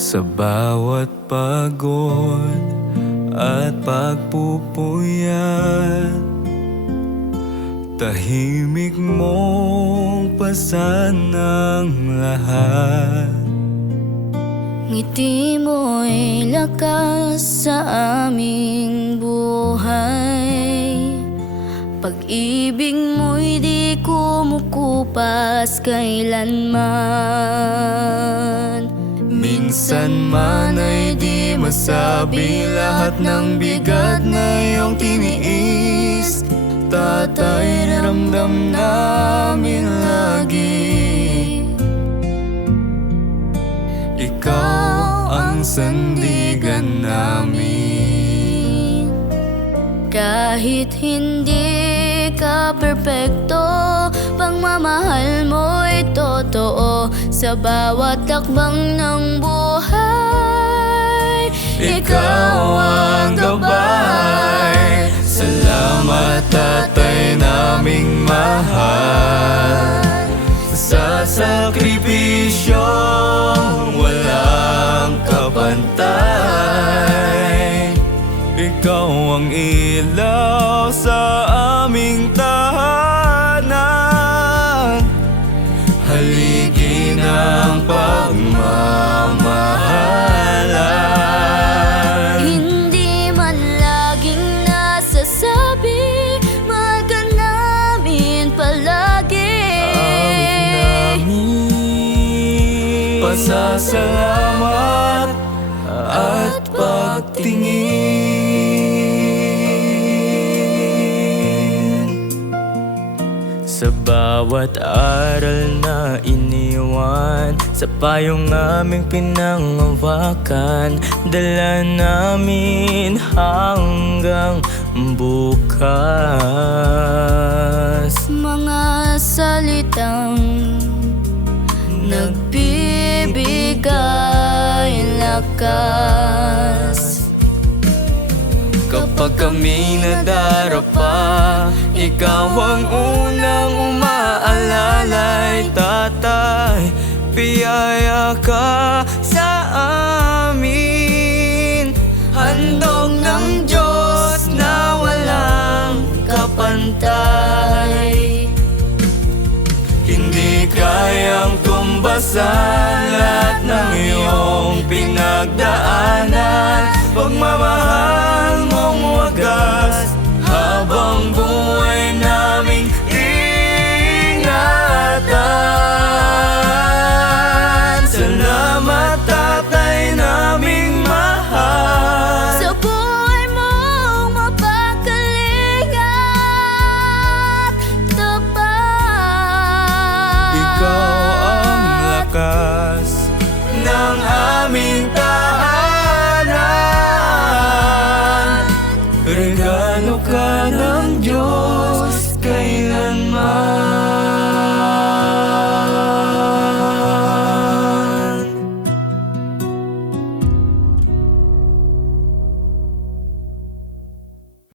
Sa bawat pagod at pagpupuyat, tahimik mong pasan ang lahat. Ngiti mo'y lakas sa aming buhay. Pag-ibig mo'y di kumukupas kailanman. Minsan man ay di masabi lahat ng bigat na iyong tiniis. Tatay, ramdam namin lagi, ikaw ang sandigan namin. Kahit hindi ka perpekto, pagmamahal mo'y totoo. Sa bawat takbang ng buhay, Ikaw ang gabay. Salamat, tatay naming mahal, sa sakripisyong walang kapantay. Ikaw ang ilaw sa aming tahanan, haligi ng pagmamahalan. hindi man laging nasasabi, mahal ka namin palagi. Awit namin, pasasalamat at pagtingin. Sa bawat aral na iniwan, sa payong aming pinangawakan, dala namin hanggang bukas. Mga salitang nagbibigay lakas. Kapag kami nadarapa, ikaw ang unang umaalalay. Tatay, biyaya ka sa amin, handog ng Diyos na walang kapantay. Hindi kayang tumbasan lahat ng iyong pinagdaan.